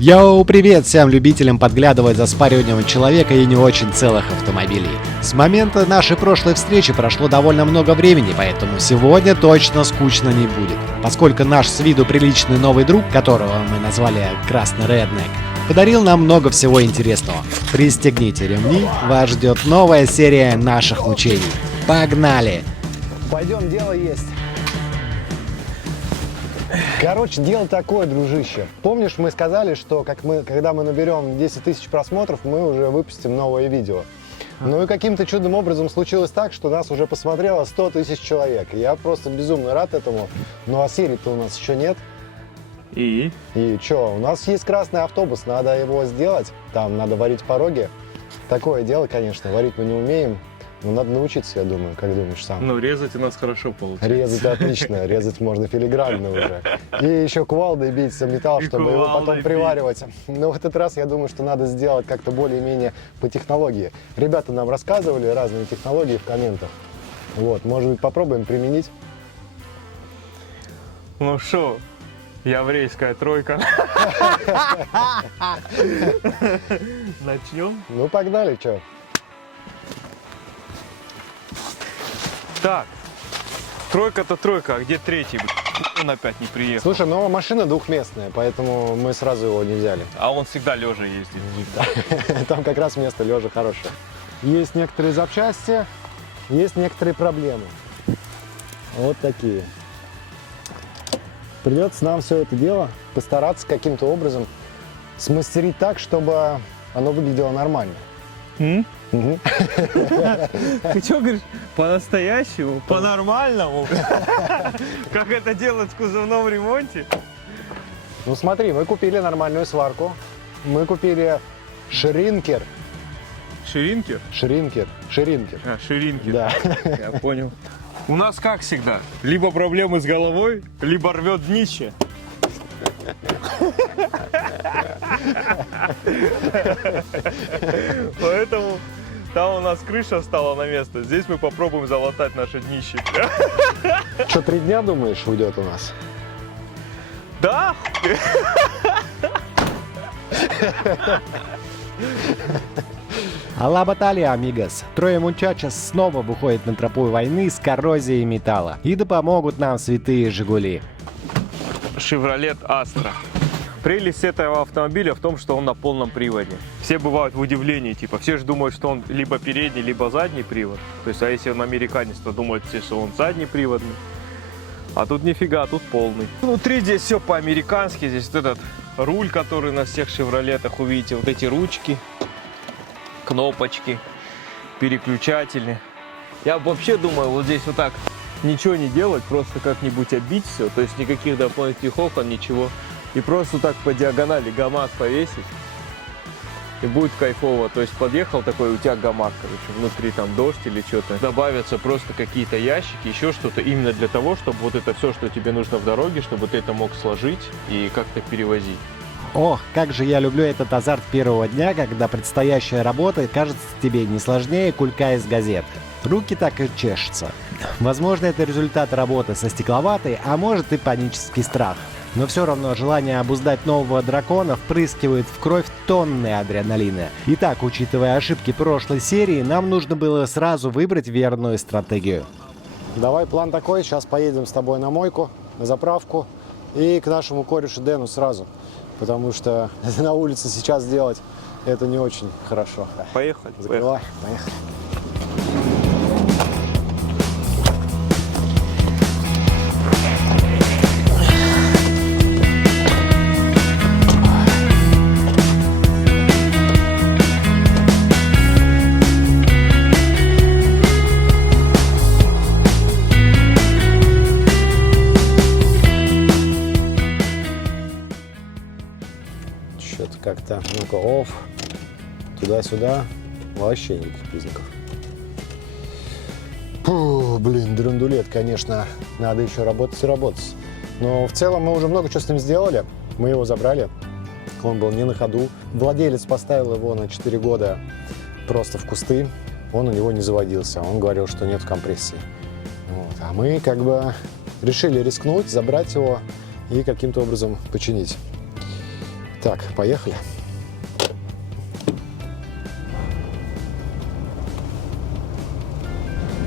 Йоу, привет всем любителям подглядывать за спариванием человека и не очень целых автомобилей. С момента нашей прошлой встречи прошло довольно много времени, поэтому сегодня точно скучно не будет. Поскольку наш с виду приличный новый друг, которого мы назвали Красный Реднек, подарил нам много всего интересного. Пристегните ремни, вас ждет новая серия наших мучений. Погнали! Пойдем, дело есть. Короче, дело такое, дружище. Помнишь, мы сказали, что когда мы наберем 10 тысяч просмотров, мы уже выпустим новое видео. Ну и каким-то чудным образом случилось так, что нас уже посмотрело 100 тысяч человек. И я просто безумно рад этому. Ну а серии-то у нас еще нет. И что, у нас есть красный автобус, надо его сделать. Там надо варить пороги. Такое дело, конечно, варить мы не умеем. Но надо научиться, я думаю, как думаешь сам? Ну, резать у нас хорошо получается. Резать отлично, резать можно филигранно уже. И еще кувалдой бить металл, чтобы его потом приваривать. Но в этот раз я думаю, что надо сделать как-то более-менее по технологии. Ребята нам рассказывали разные технологии в комментах. Вот, может быть, попробуем применить. Ну что, еврейская тройка. Начнем? Ну, погнали, что? Так, тройка-то тройка, а где третий? Он опять не приехал. Слушай, но машина двухместная, поэтому мы сразу его не взяли. А он всегда лежа ездит. Там как раз место лежа хорошее. Есть некоторые запчасти, есть некоторые проблемы. Вот такие. Придется нам все это дело постараться каким-то образом смастерить так, чтобы оно выглядело нормально. Угу. Ты что говоришь? По-настоящему? По-нормальному? Как это делать в кузовном ремонте? Ну смотри, мы купили нормальную сварку. Мы купили шринкер. Ширинкер? Шринкер. А, ширинкер. Да. Я понял. У нас как всегда, либо проблемы с головой, либо рвет днище. Поэтому там у нас крыша стала на место. Здесь мы попробуем залатать наше днище. Что, 3 дня, думаешь, уйдет у нас? Да? Алла баталия, амигос. Трое мучачас снова выходит на тропу войны с коррозией металла. И да помогут нам святые Жигули. Chevrolet Astra. Прелесть этого автомобиля в том, что он на полном приводе. Все бывают в удивлении, типа, все же думают, что он либо передний, либо задний привод. То есть, а если он американец, то думают все, что он заднеприводный. А тут нифига, тут полный. Внутри здесь все по-американски. Здесь вот этот руль, который на всех Шевролетах увидите. Вот эти ручки, кнопочки, переключатели. Я вообще думаю, вот здесь вот так ничего не делать, просто как-нибудь оббить все. То есть никаких дополнительных окон, ничего. И просто так по диагонали гамак повесить. И будет кайфово. То есть подъехал такой, у тебя гамак, короче, внутри там дождь или что-то. Добавятся просто какие-то ящики, еще что-то, именно для того, чтобы вот это все, что тебе нужно в дороге, чтобы ты это мог сложить и как-то перевозить. Ох, как же я люблю этот азарт первого дня, когда предстоящая работа кажется тебе не сложнее кулька из газеты. Руки так и чешутся. Возможно, это результат работы со стекловатой, а может и панический страх. Но все равно желание обуздать нового дракона впрыскивает в кровь тонны адреналина. Итак, учитывая ошибки прошлой серии, нам нужно было сразу выбрать верную стратегию. Давай, план такой, сейчас поедем с тобой на мойку, на заправку и к нашему корешу Дэну сразу. Потому что на улице сейчас делать это не очень хорошо. Поехали. Закрывай, поехали. Что-то как-то, ну-ка, офф, туда-сюда, вообще никаких признаков. Фу, блин, драндулет, конечно, надо еще работать и работать. Но в целом мы уже много чего с ним сделали, мы его забрали, он был не на ходу. Владелец поставил его на 4 года просто в кусты, он у него не заводился, он говорил, что нет компрессии. Вот. А мы как бы решили рискнуть, забрать его и каким-то образом починить. Так, поехали.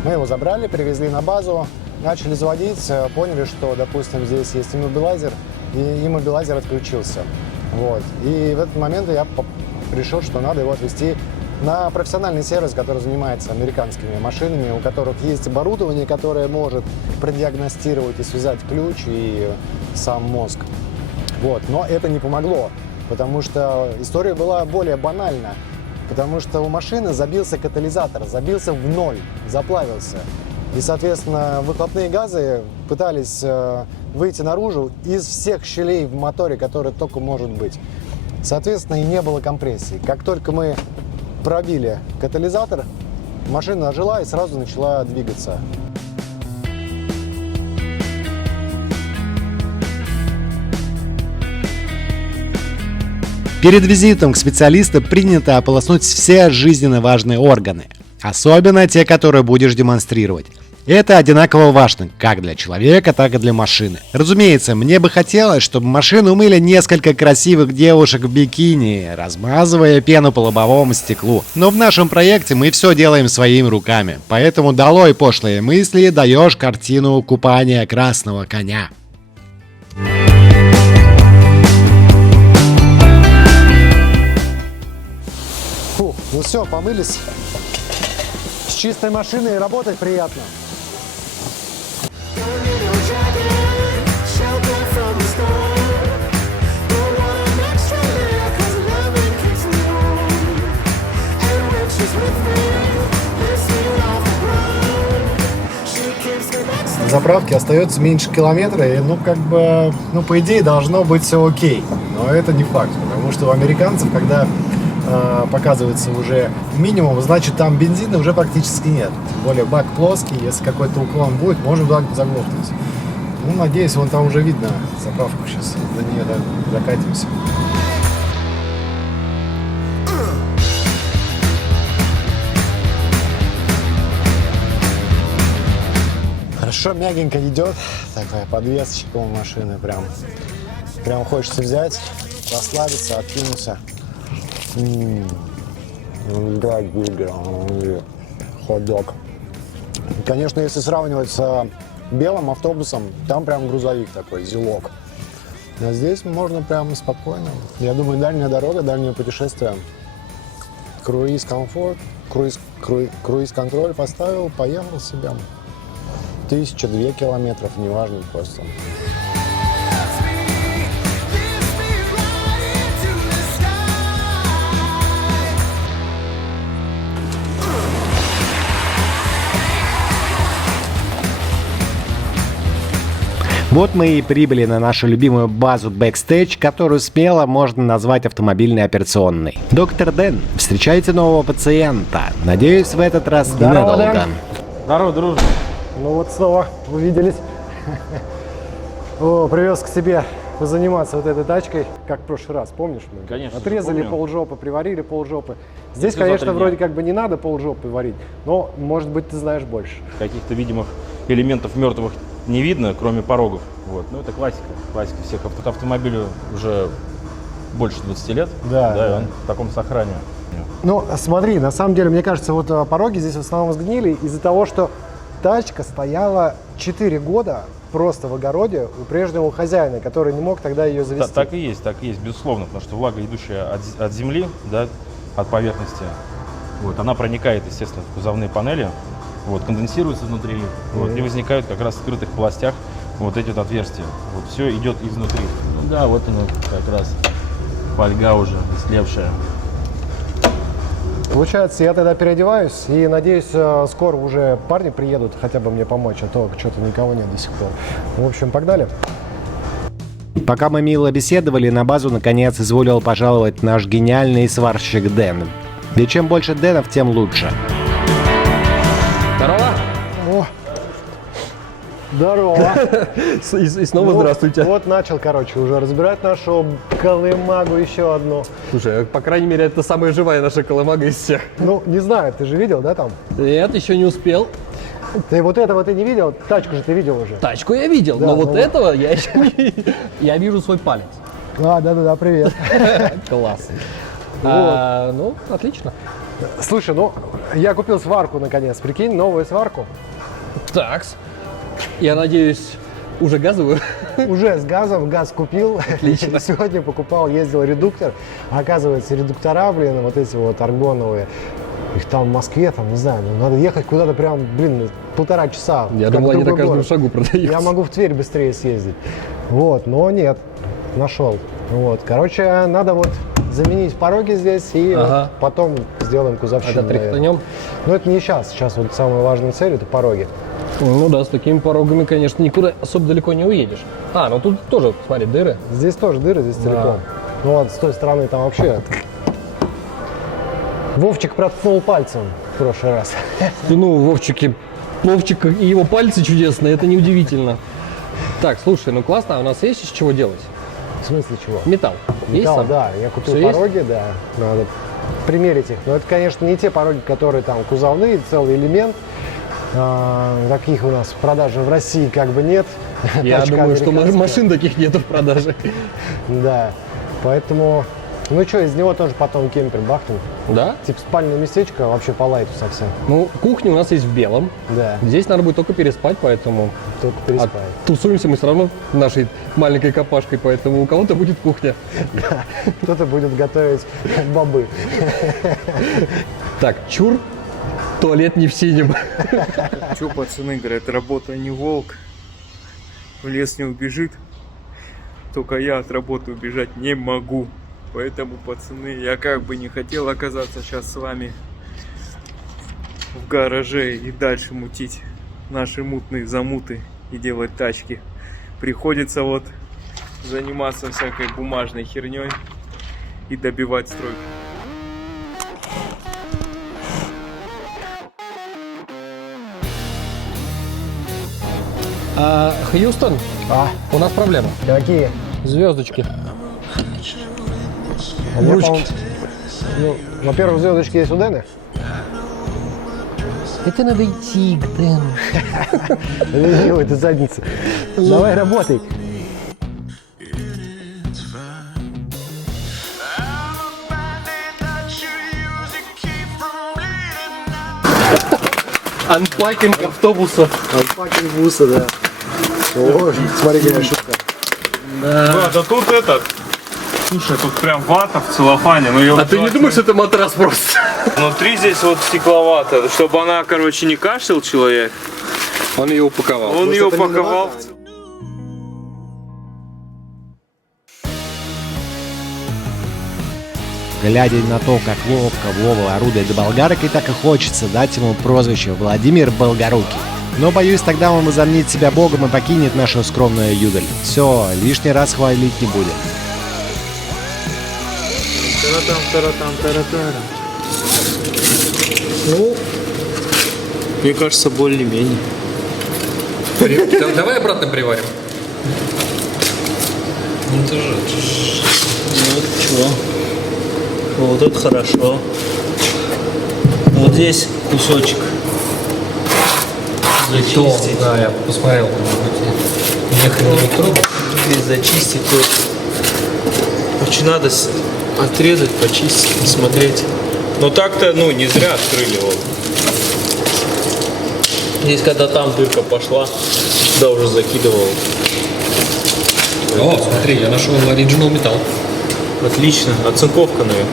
Мы его забрали, привезли на базу, начали заводить, поняли, что, допустим, здесь есть иммобилайзер, и иммобилайзер отключился. Вот. И в этот момент я решил, что надо его отвезти на профессиональный сервис, который занимается американскими машинами, у которых есть оборудование, которое может продиагностировать и связать ключ и сам мозг. Вот. Но это не помогло, потому что история была более банальна. Потому что у машины забился катализатор, забился в ноль, заплавился. И, соответственно, выхлопные газы пытались выйти наружу из всех щелей в моторе, которые только может быть. Соответственно, и не было компрессии. Как только мы пробили катализатор, машина ожила и сразу начала двигаться. Перед визитом к специалисту принято ополоснуть все жизненно важные органы, особенно те, которые будешь демонстрировать. Это одинаково важно как для человека, так и для машины. Разумеется, мне бы хотелось, чтобы машину мыли несколько красивых девушек в бикини, размазывая пену по лобовому стеклу. Но в нашем проекте мы все делаем своими руками, поэтому долой пошлые мысли, даешь картину купания красного коня. Фу, ну все, помылись. С чистой машиной работать приятно. На заправке остается меньше километра, и, по идее, должно быть все окей. Но это не факт, потому что у американцев, когда показывается уже минимум, значит, там бензина уже практически нет. Тем более бак плоский, если какой-то уклон будет, можем заглохнуть. Ну, надеюсь, вон там уже видно заправку, сейчас до нее докатимся. Хорошо, мягенько идет. Такая подвесочка у машины. Прям хочется взять, расслабиться, откинуться. Хот-дог. Конечно, если сравнивать с белым автобусом, там прям грузовик такой, зилок. А здесь можно прям спокойно. Я думаю, дальняя дорога, дальнее путешествие. Круиз-комфорт, круиз-контроль поставил, поехал себе. 1000-2 километров, неважно просто. Вот мы и прибыли на нашу любимую базу Backstage, которую смело можно назвать автомобильной операционной. Доктор Дэн, встречайте нового пациента. Надеюсь, в этот раз Здорово, ненадолго. Дэн. Здорово, дружба. Ну вот снова увиделись. О, привез к себе позаниматься вот этой тачкой, как в прошлый раз, помнишь? Мы Конечно, отрезали помню. полжопы, приварили полжопы. Здесь, Все за конечно, 3 дня. вроде как бы не надо полжопы варить, но, может быть, ты знаешь больше. Каких-то видимых элементов мертвых не видно, кроме порогов. Вот. Ну, это классика. Классика всех. Автомобилю уже больше 20 лет. Да, и да. он в таком сохранении. Ну, смотри, на самом деле, мне кажется, вот пороги здесь в основном сгнили из-за того, что тачка стояла 4 года просто в огороде у прежнего хозяина, который не мог тогда ее завести. Так и есть, безусловно, потому что влага, идущая от земли, да, от поверхности, вот, она проникает, естественно, в кузовные панели, вот, конденсируется внутри, вот, и возникают как раз в скрытых полостях вот эти вот отверстия. Вот все идет изнутри. Ну да, вот оно как раз фольга уже истлевшая. Получается, я тогда переодеваюсь и надеюсь, скоро уже парни приедут хотя бы мне помочь, а то что-то никого нет до сих пор. В общем, погнали. Пока мы мило беседовали, на базу наконец изволил пожаловать наш гениальный сварщик Дэн. Ведь чем больше Дэнов, тем лучше. Здорово. О, здорово. И снова здравствуйте. Вот начал, короче, уже разбирать нашу колымагу еще одну. Слушай, по крайней мере, это самая живая наша колымага из всех. Ну, не знаю, ты же видел, да, там? Нет, еще не успел. Ты вот этого ты не видел? Тачку же ты видел уже. Тачку я видел, Да, но ну вот вот. этого я еще не... Я вижу свой палец. Да, привет. Класс. Ну, отлично. Слушай, ну, я купил сварку наконец, прикинь, новую сварку. Такс. Я надеюсь, уже газовую? Уже с газом, газ купил. Отлично. Сегодня покупал, ездил редуктор. Оказывается, редуктора, блин, вот эти вот аргоновые, их там в Москве, там, не знаю, ну, надо ехать куда-то прям, блин, 1,5 часа. Я Как думал, они на другой каждом город. шагу продаются. Я могу в Тверь быстрее съездить. Вот, но нет, нашел. Вот, короче, надо вот заменить пороги здесь и Ага. вот потом сделаем кузовщину. Это тряхтанем? Но это не сейчас. Сейчас вот самая важная цель – это пороги. Ну да, с такими порогами, конечно, никуда особо далеко не уедешь. Ну тут тоже, смотри, дыры. Здесь тоже дыры, здесь целиком. Ну вот с той стороны там вообще... Вовчик проткнул пальцем в прошлый раз. Ну, Вовчик и его пальцы чудесные, это неудивительно. Так, слушай, ну классно, а у нас есть из чего делать? В смысле чего? Металл. Есть Металл, сам? да. Я купил Всё есть? пороги, да. Надо примерить их. Но это, конечно, не те пороги, которые там кузовные, целый элемент. Таких у нас в продаже в России как бы нет. Я Тачка думаю, что американская. машин таких нету в продаже. Да. Поэтому, ну что, из него тоже потом кемпер бахнем. Да? Типа спальное местечко вообще по лайту совсем. Ну, кухня у нас есть в белом. Да, Здесь надо будет только переспать, поэтому... только переспать. Тусуемся мы все равно нашей маленькой копашкой, поэтому у кого-то будет кухня. Кто-то будет готовить бобы. Так, чур, туалет не в синем. Че, пацаны, говорят, работа не волк. В лес не убежит. Только я от работы убежать не могу. Поэтому, пацаны, я как бы не хотел оказаться сейчас с вами в гараже и дальше мутить наши мутные замуты и делать тачки. Приходится вот заниматься всякой бумажной херней и добивать стройку. Хьюстон, у нас проблема. Какие? Звездочки. У меня, Ручки. по-моему, ну, во-первых, звездочки есть у Дэна. Это надо идти к Дэну. Ленивый ты задница. Давай работай. Анпакинг автобуса. Пакинг буса, да. О, смотри, какая шутка. Да тут этот. Слушай, тут прям вата в целлофане. Ну, её А ты не думаешь, что это матрас просто? внутри здесь вот стекловато, чтобы она, короче, не кашлял человек. Он ее упаковал. Он ее это не упаковал. вата, Глядя на то, как ловко Вова орудует болгаркой, так и хочется дать ему прозвище Владимир Болгарукий. Но, боюсь, тогда он возомнит себя богом и покинет нашу скромную юдоль. Все, лишний раз хвалить не будем. Ну, мне кажется, более-менее. Давай обратно приварим. Ну это же. Вот чего? Вот это хорошо. Вот здесь кусочек зачистить. Да, я посмотрел. Ехать на метро, здесь зачистить. Вот. Очень надо отрезать, почистить, посмотреть. Но так-то, ну, не зря открыли его. Здесь, когда там дырка пошла, сюда уже закидывал. О, смотри, я нашел оригинал металл. Отлично. Оцинковка, наверное.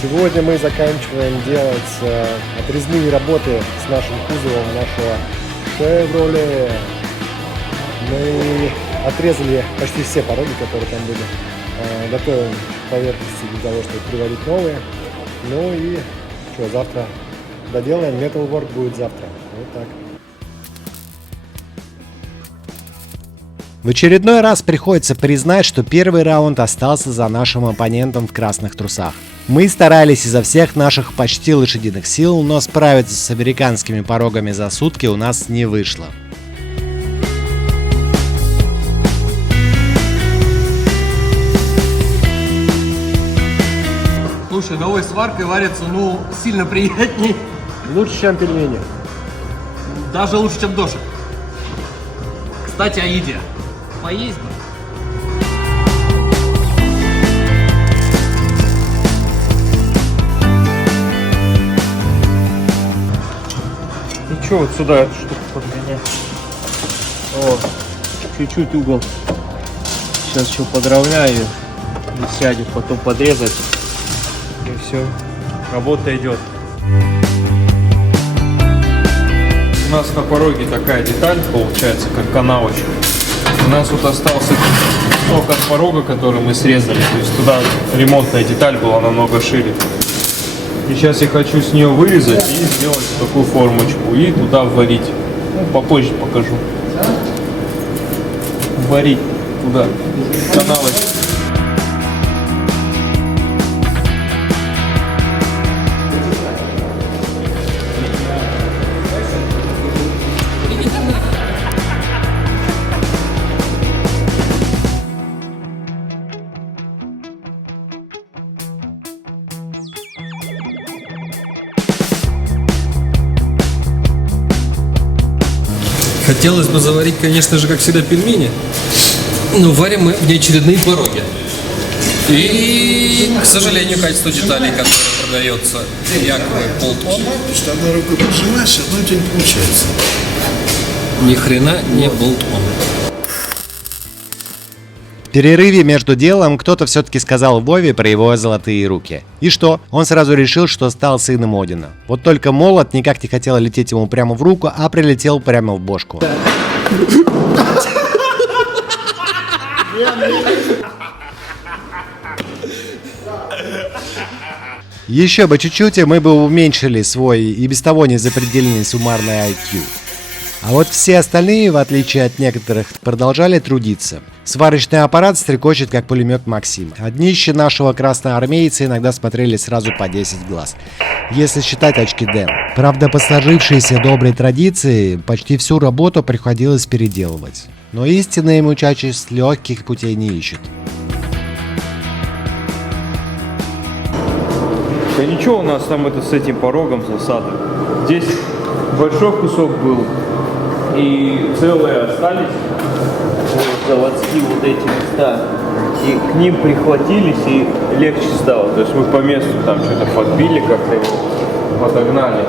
Сегодня мы заканчиваем делать отрезные работы с нашим кузовом нашего Chevrolet. Мы отрезали почти все пороги, которые там были. Готовим поверхности для того, чтобы приварить новые. Ну и что, завтра доделаем. Metalwork будет завтра. Вот так. В очередной раз приходится признать, что первый раунд остался за нашим оппонентом в красных трусах. Мы старались изо всех наших почти лошадиных сил, но справиться с американскими порогами за сутки у нас не вышло. Слушай, новой сваркой варится, ну, сильно приятней. Лучше, чем пельмени. Даже лучше, чем дошик. Кстати, о еде. Поесть бы. И что, вот сюда эту штуку подгонять? О, чуть-чуть угол. Сейчас еще подровняю ее. Не сядет, потом подрезать. И все. Работа идет. У нас на пороге такая деталь получается, как канавочка. У нас вот остался срок от порога, который мы срезали. То есть туда ремонтная деталь была намного шире. И сейчас я хочу с нее вырезать и сделать такую формочку. И туда варить. Ну, попозже покажу. Варить туда канавочку. Хотелось бы заварить, конечно же, как всегда, пельмени. Но варим мы внеочередные пороги. И, к сожалению, качество деталей, которое продается якобы болт-он, Что одной рукой прижимаешь, одной у тебя не получается. ни хрена не болт-он. В перерыве между делом кто-то все-таки сказал Вове про его золотые руки. И что? Он сразу решил, что стал сыном Одина. Вот только молот никак не хотел лететь ему прямо в руку, а прилетел прямо в бошку. Еще бы чуть-чуть, и мы бы уменьшили свой и без того незапредельный суммарный IQ. А вот все остальные, в отличие от некоторых, продолжали трудиться. Сварочный аппарат стрекочет, как пулемет Максим. А днище нашего красноармейца иногда смотрели сразу по 10 глаз, если считать очки Дэн. Правда, по сложившейся доброй традиции, почти всю работу приходилось переделывать. Но истинный мучач легких путей не ищет. Да ничего, у нас там это с этим порогом засада. Здесь большой кусок был, и целые остались. Вот, заводские вот эти места. И к ним прихватились, и легче стало. То есть мы по месту там что-то подбили, как-то его подогнали.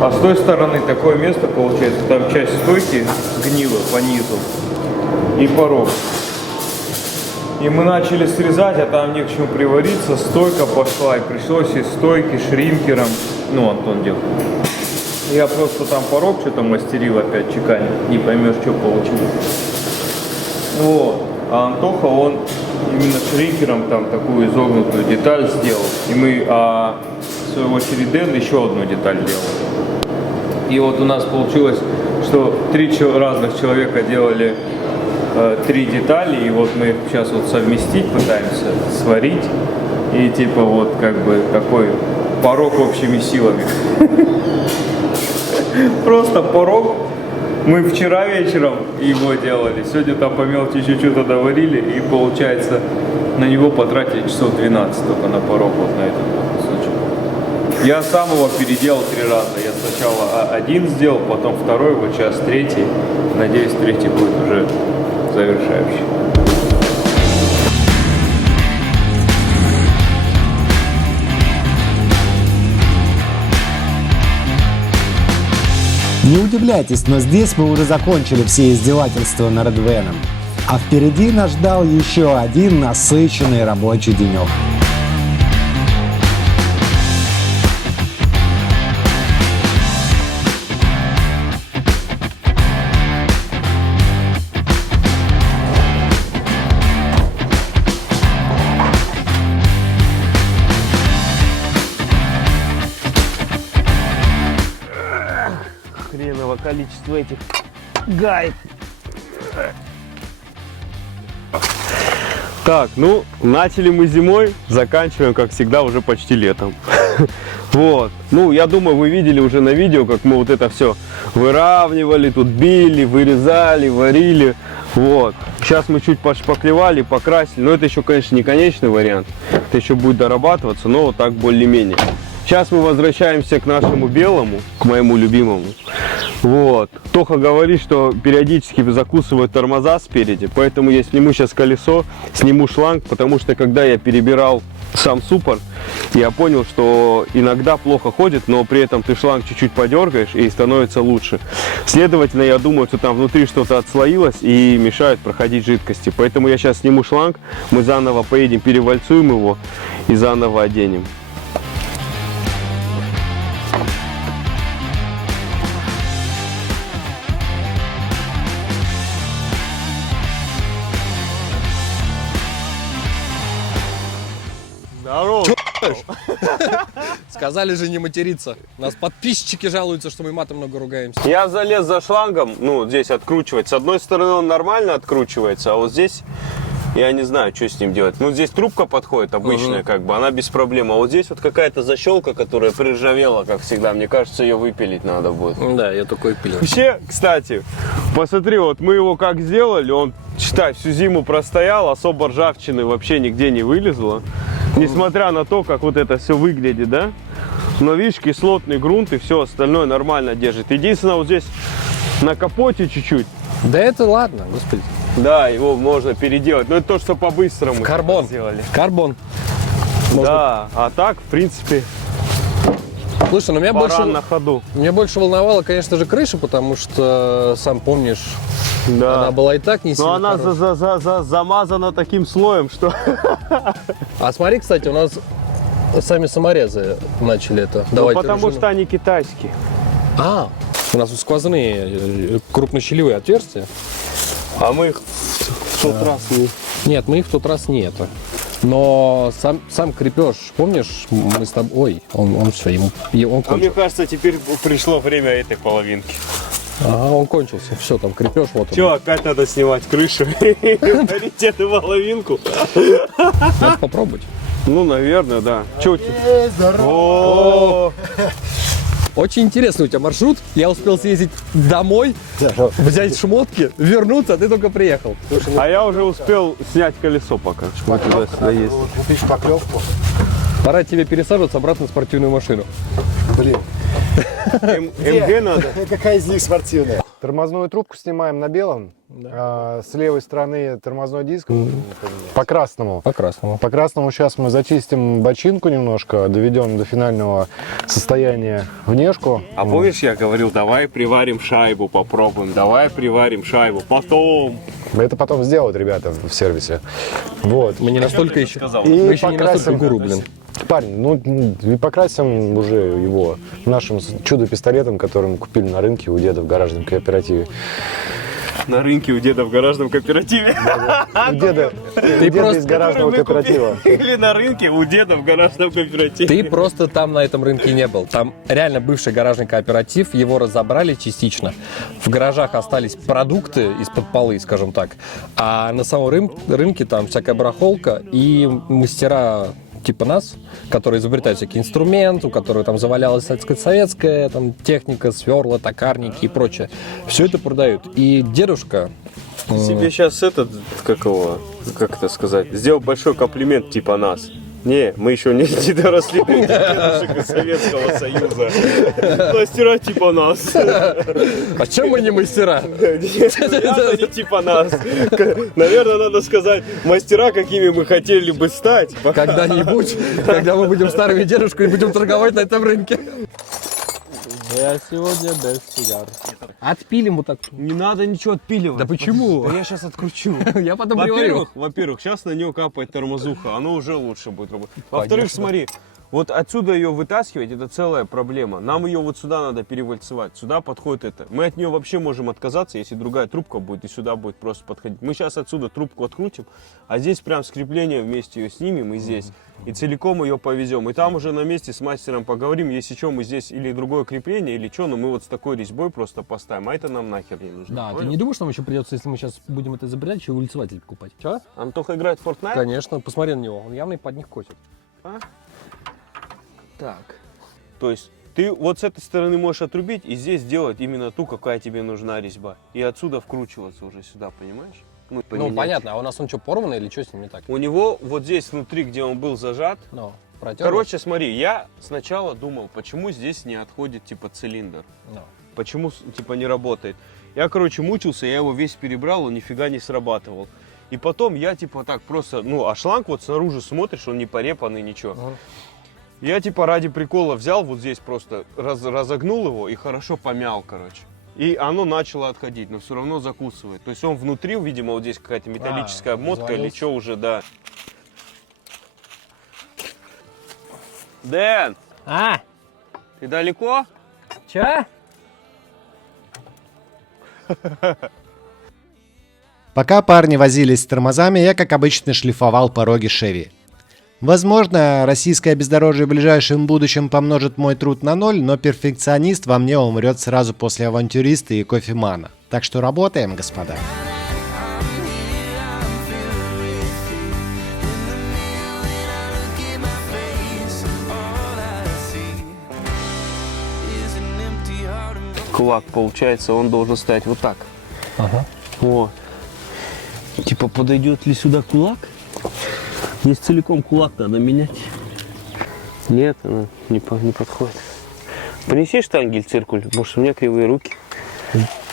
А с той стороны такое место получается, там часть стойки гнила по низу и порог. И мы начали срезать, а там не к чему привариться, стойка пошла, и пришлось из стойки шринкером, ну, Антон делал. Я просто там порог что-то мастерил опять чеканил, не поймешь, что получилось. Вот. А Антоха, он именно шринкером там такую изогнутую деталь сделал. И мы, в свою очередь, Дэн еще одну деталь делал. И вот у нас получилось, что 3 разных человека делали 3 детали, и вот мы их сейчас вот совместить пытаемся, сварить, и типа вот как бы такой порог общими силами. Просто порог. Мы вчера вечером его делали, сегодня там по мелочи еще что-то доварили, и получается на него потратили часов 12 только на порог вот на этот кусочек. Я сам его переделал 3 раза. Я сначала один сделал, потом второй, вот сейчас третий. Надеюсь, третий будет уже завершающий. Не удивляйтесь, но здесь мы уже закончили все издевательства над Веном. А впереди нас ждал еще один насыщенный рабочий денек. Хреново количество этих гаек. Так, ну, начали мы зимой, заканчиваем, как всегда, уже почти летом. Вот. Ну, я думаю, вы видели уже на видео, как мы вот это все выравнивали, тут били, вырезали, варили. Вот. Сейчас мы чуть пошпаклевали, покрасили. Но это еще, конечно, не конечный вариант. Это еще будет дорабатываться, но вот так более-менее. Сейчас мы возвращаемся к нашему белому, к моему любимому. Вот. Тоха говорит, что периодически закусывают тормоза спереди, поэтому я сниму сейчас колесо, сниму шланг, потому что когда я перебирал сам суппорт, я понял, что иногда плохо ходит, но при этом ты шланг чуть-чуть подергаешь и становится лучше. Следовательно, я думаю, что там внутри что-то отслоилось и мешает проходить жидкости. Поэтому я сейчас сниму шланг, мы заново поедем, перевальцуем его и заново оденем. Здорово! Сказали же не материться. Нас подписчики жалуются, что мы матом много ругаемся. Я залез за шлангом, ну, здесь откручивать. С одной стороны он нормально откручивается, а вот здесь я не знаю, что с ним делать. Ну, здесь трубка подходит обычная, как бы, она без проблем. А вот здесь вот какая-то защелка, которая приржавела, как всегда. Мне кажется, ее выпилить надо будет. Да, я такой пилю. Вообще, кстати, посмотри, вот мы его как сделали, он, считай, всю зиму простоял, особо ржавчины вообще нигде не вылезло. Несмотря на то, как вот это все выглядит, да? Но видишь, кислотный грунт и все остальное нормально держит. Единственное, вот здесь на капоте чуть-чуть. Да это ладно, господи. Да, его можно переделать. Но это то, что по-быстрому Карбон. сделали. Карбон. Да, а так, в принципе, Слушай, ну пора на ходу. меня больше волновала, конечно же, крыша, потому что, сам помнишь, Да. она была и так не Но сильно она хорошая. замазана таким слоем, что... А смотри, кстати, у нас сами саморезы начали это. Ну, потому что они китайские. У нас сквозные крупнощелевые отверстия. А мы их в тот раз не... Нет, мы их в тот раз не это. Но сам крепеж, помнишь, мы с тобой... Ой, он все, он А кончился. мне кажется, теперь пришло время этой половинки. Ага, он кончился. Все, там крепеж, вот он. Че, опять надо снимать крышу и варить эту половинку? Надо попробовать. Ну, наверное, да. Че у тебя? Здорово! Очень интересный у тебя маршрут. Я успел съездить домой, взять шмотки, вернуться, а ты только приехал. А я уже успел снять колесо пока. Мы туда-сюда ездим. Купить шпаклевку. Пора тебе пересаживаться обратно в спортивную машину. Блин, МГ надо? какая из них спортивная? Тормозную трубку снимаем на белом. С левой стороны тормозной диск по красному. По красному. По красному сейчас мы зачистим бочинку немножко, доведем до финального состояния внешку. А помнишь, я говорил, давай приварим шайбу, попробуем, давай приварим шайбу, потом. Это потом сделают ребята в сервисе. Вот. Мы не настолько еще... И Мы еще не настолько покрасим, гуру, блин. парень, ну и покрасим уже его нашим чудо-пистолетом, который мы купили на рынке у деда в гаражном кооперативе. На рынке у деда в гаражном кооперативе. У деда просто- из гаражного кооператива. Или на рынке у деда в гаражном кооперативе. Ты просто там на этом рынке не был. Там реально бывший гаражный кооператив, его разобрали частично. В гаражах остались продукты из-под полы, скажем так. А на самом рынке там всякая барахолка и мастера типа нас, которые изобретают всякие инструменты, у которых там завалялась советская там, техника, сверла, токарники и прочее. Все это продают. И дедушка... Себе сейчас как это сказать, сделал большой комплимент типа нас. Не, мы еще не доросли до дедушек из Советского Союза. Мастера типа нас. А чем мы не мастера? Ребята не типа нас. Наверное, надо сказать, мастера, какими мы хотели бы стать. Когда-нибудь, когда мы будем старыми дедушками, будем торговать на этом рынке. Я сегодня без сигар. Отпилим вот так. Не надо ничего отпиливать. Да почему? Да я сейчас откручу. Я потом приварю. Во-первых, сейчас на нее капает тормозуха, оно уже лучше будет работать. Во-вторых, Конечно. смотри, Вот отсюда ее вытаскивать, это целая проблема. Нам ее вот сюда надо перевальцевать. Сюда подходит это. Мы от нее вообще можем отказаться, если другая трубка будет, и сюда будет просто подходить. Мы сейчас отсюда трубку открутим, а здесь прям скрепление вместе ее снимем и здесь. И целиком ее повезем. И там уже на месте с мастером поговорим, если что, мы здесь или другое крепление, или что, но мы вот с такой резьбой просто поставим. А это нам нахер не нужно. Да, понял? ты не думаешь, нам еще придется, если мы сейчас будем это изобретать, еще улицеватель покупать? Че? Антоха играет в Fortnite? Конечно, посмотри на него, он явно под них косит. Так. То есть ты вот с этой стороны можешь отрубить и здесь сделать именно ту, какая тебе нужна резьба. И отсюда вкручиваться уже сюда, понимаешь? Ну, поменять. понятно, а у нас он что, порванный или что с ним не так? У него вот здесь внутри, где он был зажат. Ну, протер. Короче, смотри, я сначала думал, почему здесь не отходит типа цилиндр. Ну. Почему типа не работает. Я, короче, мучился, я его весь перебрал, он нифига не срабатывал. И потом я типа так просто, а шланг вот снаружи смотришь, он не порепанный, ничего. Ага. Я типа ради прикола взял вот здесь просто, разогнул его и хорошо помял, короче. И оно начало отходить, но все равно закусывает. То есть он внутри, видимо, вот здесь какая-то металлическая обмотка или что уже, да. Дэн, А, ты далеко? че? Пока парни возились с тормозами, я, как обычно, шлифовал пороги Chevy. Возможно, российское бездорожье в ближайшем будущем помножит мой труд на ноль, но перфекционист во мне умрет сразу после авантюриста и кофемана. Так что работаем, господа. Кулак, получается, он должен стоять вот так. Ага. Вот. Типа, подойдет ли сюда кулак? Здесь целиком кулак надо менять. Нет, она не подходит. Принеси штангель, циркуль, потому что у меня кривые руки.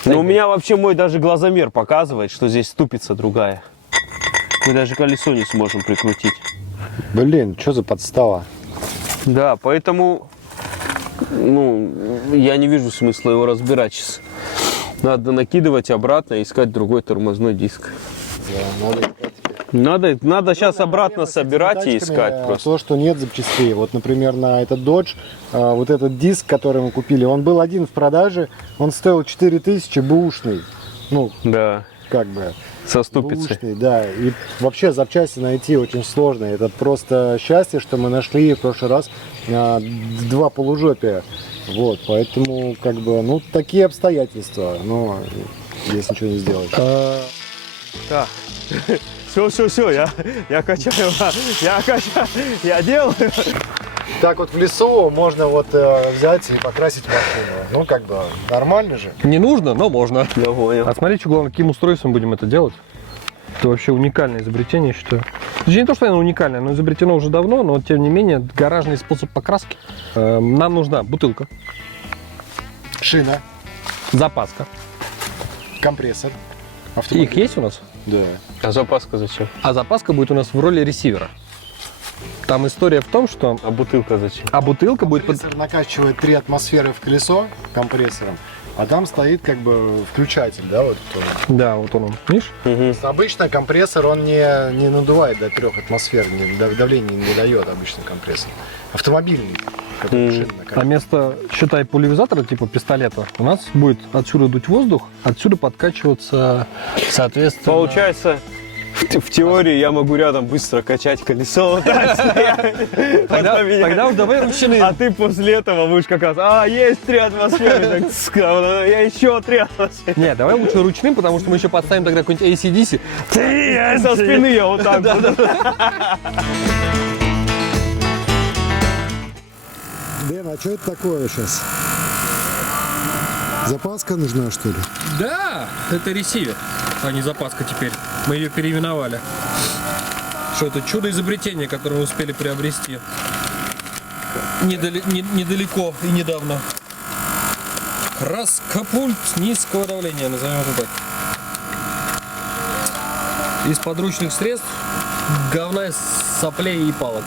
Но у меня вообще мой даже глазомер показывает, что здесь ступица другая. Мы даже колесо не сможем прикрутить. Блин, что за подстава? Да, поэтому, я не вижу смысла его разбирать сейчас. Надо накидывать обратно и искать другой тормозной диск. Надо сейчас обратно собирать и искать просто. То, что нет запчастей. Вот, например, на этот Dodge, вот этот диск, который мы купили, он был один в продаже, он стоил 4000, бэушный. Да, Как бы. со ступицей. Бэушный, да. И вообще запчасти найти очень сложно. Это просто счастье, что мы нашли в прошлый раз 2 полужопия. Вот, поэтому, такие обстоятельства. Но здесь ничего не сделаешь. Так. Все, я качаю, я делаю. Так вот в лесу можно взять и покрасить машину. Нормально же. Не нужно, но можно. Я понял. А смотри, что главное, каким устройством будем это делать. Это вообще уникальное изобретение, я считаю. Точнее, не то, что оно уникальное, оно изобретено уже давно, но тем не менее, гаражный способ покраски. Нам нужна бутылка, Шина, запаска. компрессор. Их есть у нас? Да. А запаска зачем? А запаска будет у нас в роли ресивера. Там история в том, что... А бутылка зачем? А бутылка будет... Компрессор накачивает 3 атмосферы в колесо компрессором, а там стоит включатель, да, вот. Да, вот он, видишь? Обычно компрессор, он не надувает до 3 атмосфер, давление не дает обычно компрессор. Автомобильный, который шина А накачивает. вместо, считай, пульверизатора, типа пистолета, у нас будет отсюда дуть воздух, отсюда подкачиваться, соответственно... Получается, в теории я могу рядом быстро качать колесо. Тогда уж давай ручные. А ты после этого будешь как раз, есть 3 атмосферы, я еще 3 атмосферы. Не, давай лучше ручным, потому что мы еще подставим тогда какой-нибудь ACDC. Со спины я вот так буду. Дэн, а что это такое сейчас? Запаска нужна, что ли? Да, это ресивер, а не запаска теперь. Мы ее переименовали. Что это чудо изобретение, которое мы успели приобрести недалеко и недавно. Раскопульт низкого давления, назовем это так. Из подручных средств говна, соплей и палок.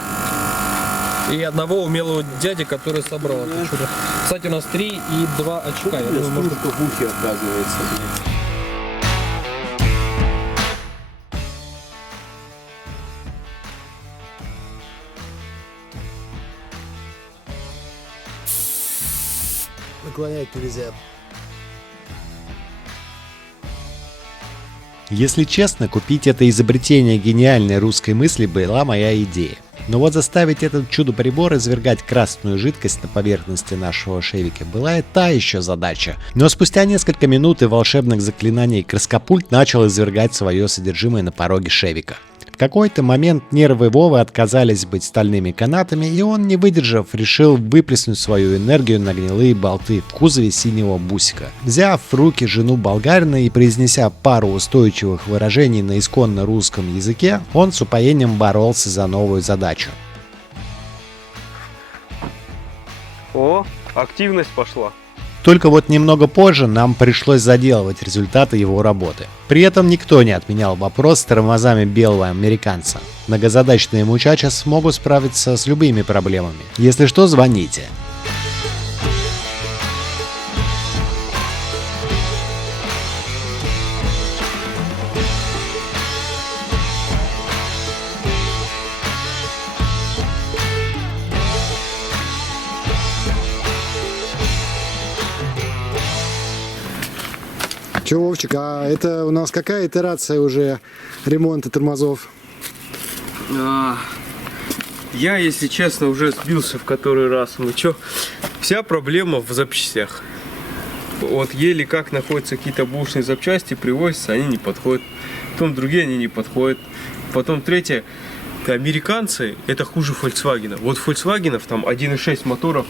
И одного умелого дяди, который собрал это чудо. Кстати, у нас 3 и 2 очка. Я думаю, может... в ухе, оказывается. наклонять нельзя. Если честно, купить это изобретение гениальной русской мысли была моя идея. Но вот заставить этот чудо-прибор извергать красную жидкость на поверхности нашего шевика была и та еще задача. Но спустя несколько минут и волшебных заклинаний краскопульт начал извергать свое содержимое на пороге шевика. В какой-то момент нервы Вовы отказались быть стальными канатами, и он, не выдержав, решил выплеснуть свою энергию на гнилые болты в кузове синего бусика. Взяв в руки жену болгарина и произнеся пару устойчивых выражений на исконно русском языке, он с упоением боролся за новую задачу. О, активность пошла. Только вот немного позже нам пришлось заделывать результаты его работы. При этом никто не отменял вопрос с тормозами белого американца. Многозадачные мучача смогут справиться с любыми проблемами. Если что, звоните. Че, Вовчик, а это у нас какая итерация уже ремонта тормозов? Я, если честно, уже сбился в который раз. Ну чё, вся проблема в запчастях. Вот еле как находятся какие-то бушные запчасти, привозятся, они не подходят. Потом другие они не подходят. Потом третье, американцы, это хуже Volkswagen. Вот Volkswagen там 1.6 моторов,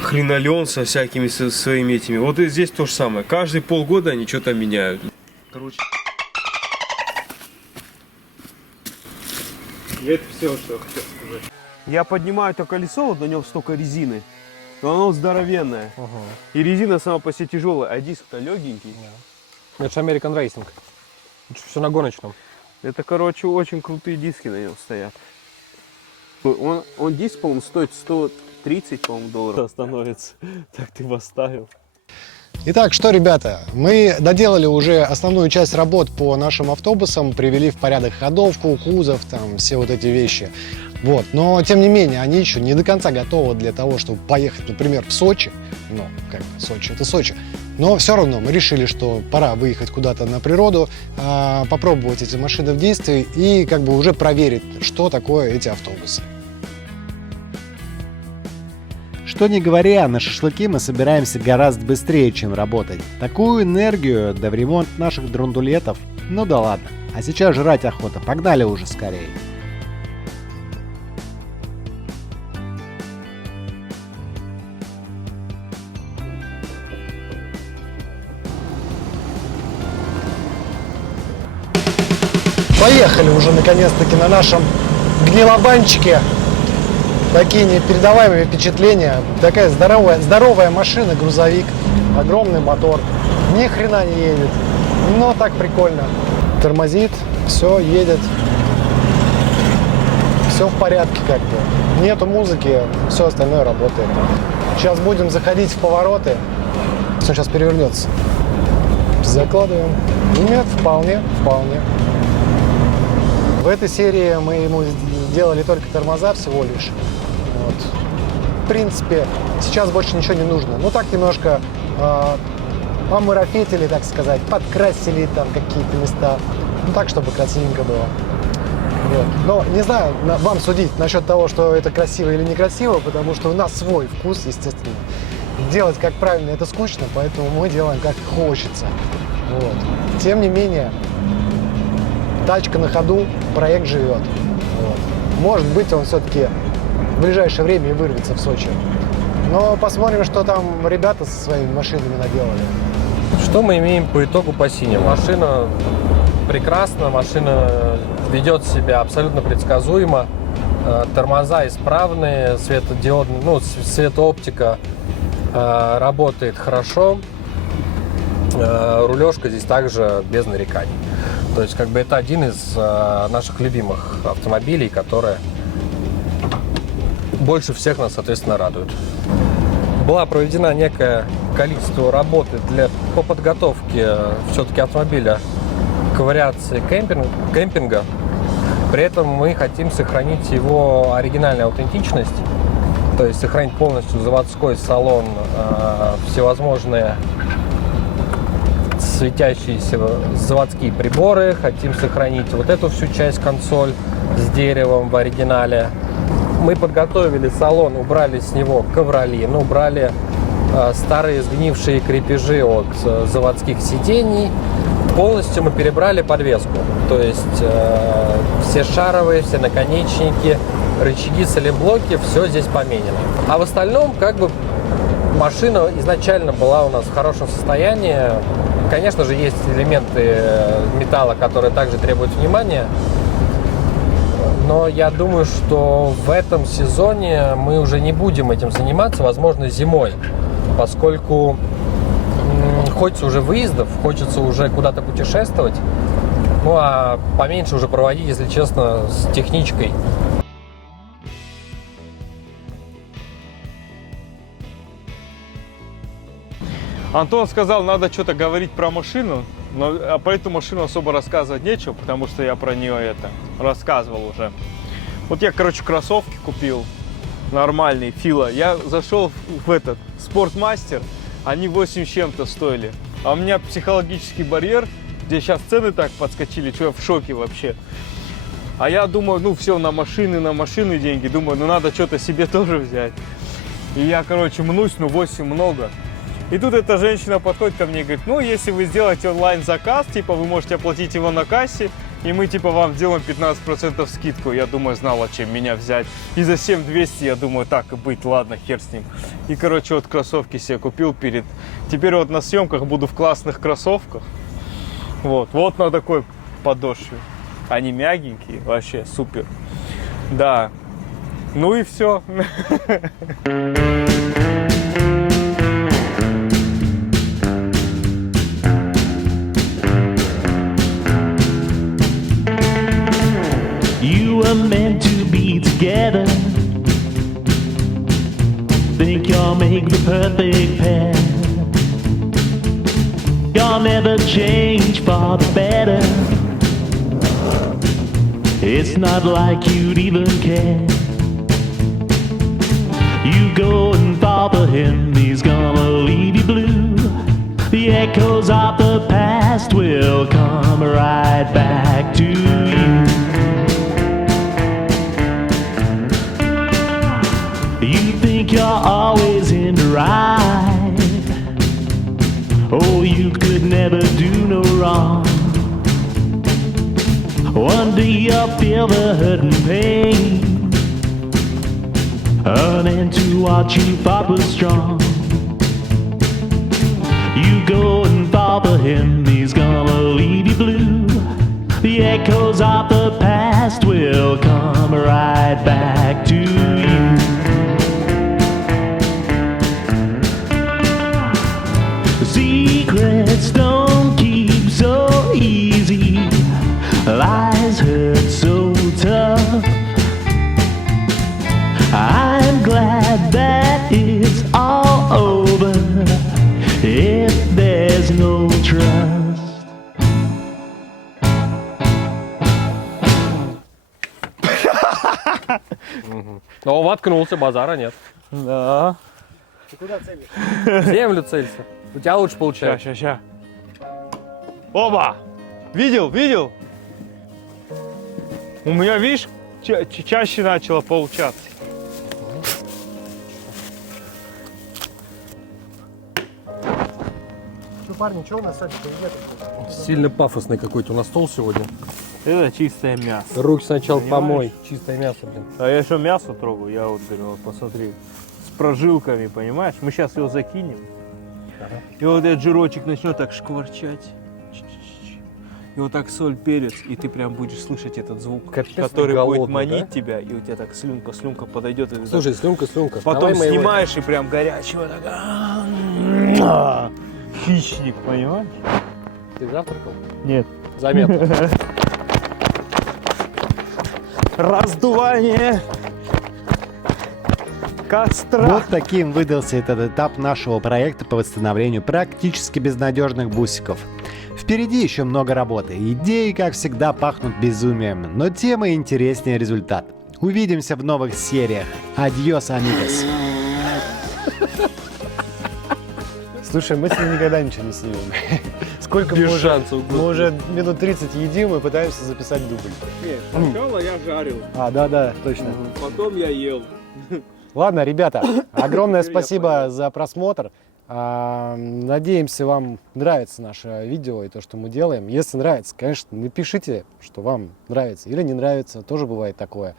хренолен со всякими своими этими. Вот и здесь то же самое. Каждые полгода они что-то меняют. Короче. Это все, что я хотел сказать. Я поднимаю это колесо, вот на нем столько резины, но оно здоровенное. И резина сама по себе тяжелая, а диск-то легенький. Это же American Racing. Это все на гоночном. Это, короче, очень крутые диски на нем стоят. Он диск, по-моему, стоит 130, по-моему, долларов становится. Так ты поставил. Итак, что, ребята, мы доделали уже основную часть работ по нашим автобусам, привели в порядок ходовку, кузов, там, все вот эти вещи. Вот. Но, тем не менее, они еще не до конца готовы для того, чтобы поехать, например, в Сочи. Ну, как бы, Сочи — это Сочи. Но все равно мы решили, что пора выехать куда-то на природу, попробовать эти машины в действии и как бы уже проверить, что такое эти автобусы. Что ни говоря, на шашлыки мы собираемся гораздо быстрее, чем работать. Такую энергию, да в ремонт наших драндулетов. Ну да ладно. А сейчас жрать охота. Погнали уже скорее. Поехали уже наконец-таки на нашем гнилобанчике. Такие непередаваемые впечатления. Такая здоровая машина, грузовик, огромный мотор. Ни хрена не едет, но так прикольно. Тормозит, все едет, все в порядке как бы. Нету музыки, все остальное работает. Сейчас будем заходить в повороты. Все сейчас перевернется. Закладываем. Нет, вполне. В этой серии мы ему делали только тормоза всего лишь. Вот. В принципе, сейчас больше ничего не нужно. Ну так немножко помарафетили, так сказать, подкрасили там какие-то места. Ну так, чтобы красивенько было. Вот. Но не знаю, вам судить насчет того, что это красиво или некрасиво, потому что у нас свой вкус, естественно. Делать как правильно это скучно, поэтому мы делаем как хочется. Вот. Тем не менее, тачка на ходу, проект живет. Вот. Может быть, он все-таки в ближайшее время и вырвется в Сочи. Но посмотрим, что там ребята со своими машинами наделали. Что мы имеем по итогу по синему? Машина прекрасна, машина ведет себя абсолютно предсказуемо. Тормоза исправные, светодиодные, ну, светооптика работает хорошо. Рулежка здесь также без нареканий. То есть, как бы, это один из наших любимых автомобилей, которые больше всех нас, соответственно, радуют. Была проведена некое количество работы по подготовке все-таки автомобиля к вариации кемпинга. При этом мы хотим сохранить его оригинальную аутентичность То есть сохранить полностью заводской салон, всевозможные светящиеся заводские приборы. Хотим сохранить вот эту всю часть консоль с деревом в оригинале. Мы подготовили салон, убрали с него ковролин, убрали старые сгнившие крепежи от заводских сидений. Полностью мы перебрали подвеску. То есть все шаровые, все наконечники, рычаги, солиблоки, все здесь поменено. А в остальном, как бы, машина изначально была у нас в хорошем состоянии. Конечно же, есть элементы металла, которые также требуют внимания. Но я думаю, что в этом сезоне мы уже не будем этим заниматься, возможно, зимой. Поскольку хочется уже выездов, хочется уже куда-то путешествовать. Ну, а поменьше уже проводить, если честно, с техничкой. Антон сказал, надо что-то говорить про машину, но про эту машину особо рассказывать нечего, потому что я про нее рассказывал уже. Вот я, короче, кроссовки купил, нормальные, Фила. Я зашел в этот Спортмастер, они 8 с чем-то стоили. А у меня психологический барьер, где сейчас цены так подскочили, что я в шоке вообще. А я думаю, ну все, на машины деньги, думаю, ну надо что-то себе тоже взять. И я, короче, мнусь, ну 8 много. И тут эта женщина подходит ко мне и говорит, ну, если вы сделаете онлайн-заказ, типа, вы можете оплатить его на кассе, и мы, типа, вам сделаем 15% скидку. Я думаю, знала, чем меня взять. И за 7200 я думаю, так и быть, ладно, хер с ним. И, короче, вот кроссовки себе купил перед... Теперь вот на съемках буду в классных кроссовках. Вот на такой подошве. Они мягенькие, вообще супер. Да. Ну и все. You were meant to be together. Think you'll make the perfect pair. You'll never change for the better. It's not like you'd even care. You go and bother him, he's gonna leave you blue. The echoes of the past will come right back to you. You think you're always in the right. Oh, you could never do no wrong. One day you'll feel the hurt and pain, an end to what you thought was strong. You go and bother him, he's gonna leave you blue. The echoes of the past will come right back to you. Secrets don't keep so easy. Lies hurt so tough. I'm glad that it's all over if there's no trust. Но воткнулся, базара нет. Да. Ты куда целишь? В землю целься. У тебя лучше получается. Ща. Оба! Видел? У меня, видишь, чаще начало получаться. Ну, парни, что у нас сегодня нет? Сильно пафосный какой-то у нас стол сегодня. Это чистое мясо. Руки сначала Понимаешь? помой. Чистое мясо, блин. А я еще мясо трогаю, я вот говорю, вот посмотри, с прожилками, понимаешь? Мы сейчас его закинем, и вот этот жирочек начнет так шкварчать. И вот так соль, перец, и ты прям будешь слышать этот звук, Капец, который голодный, будет манить да? тебя, и у тебя так слюнка подойдет. И ты Слушай, слюнка. так потом Давай снимаешь и прям горячего так. Хищник, понимаешь? Ты завтракал? Нет. Заметно. Раздувание костра. Вот таким выдался этот этап нашего проекта по восстановлению практически безнадежных бусиков. Впереди еще много работы. Идеи, как всегда, пахнут безумием, но тем и интереснее результат. Увидимся в новых сериях. Адьос, амигос. Слушай, мы с ним никогда ничего не снимем. Сколько Без мы уже, шансов, мы уже минут 30 едим и пытаемся записать дубль. Нет, сначала я жарил, Да, точно. потом я ел. Ладно, ребята, огромное спасибо за просмотр. Надеемся, вам нравится наше видео и то, что мы делаем. Если нравится, конечно, напишите, что вам нравится или не нравится. Тоже бывает такое.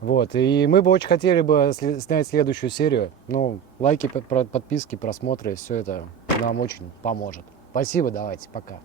Вот. И мы бы очень хотели бы снять следующую серию. Ну, лайки, подписки, просмотры, все это нам очень поможет. Спасибо, давайте, пока.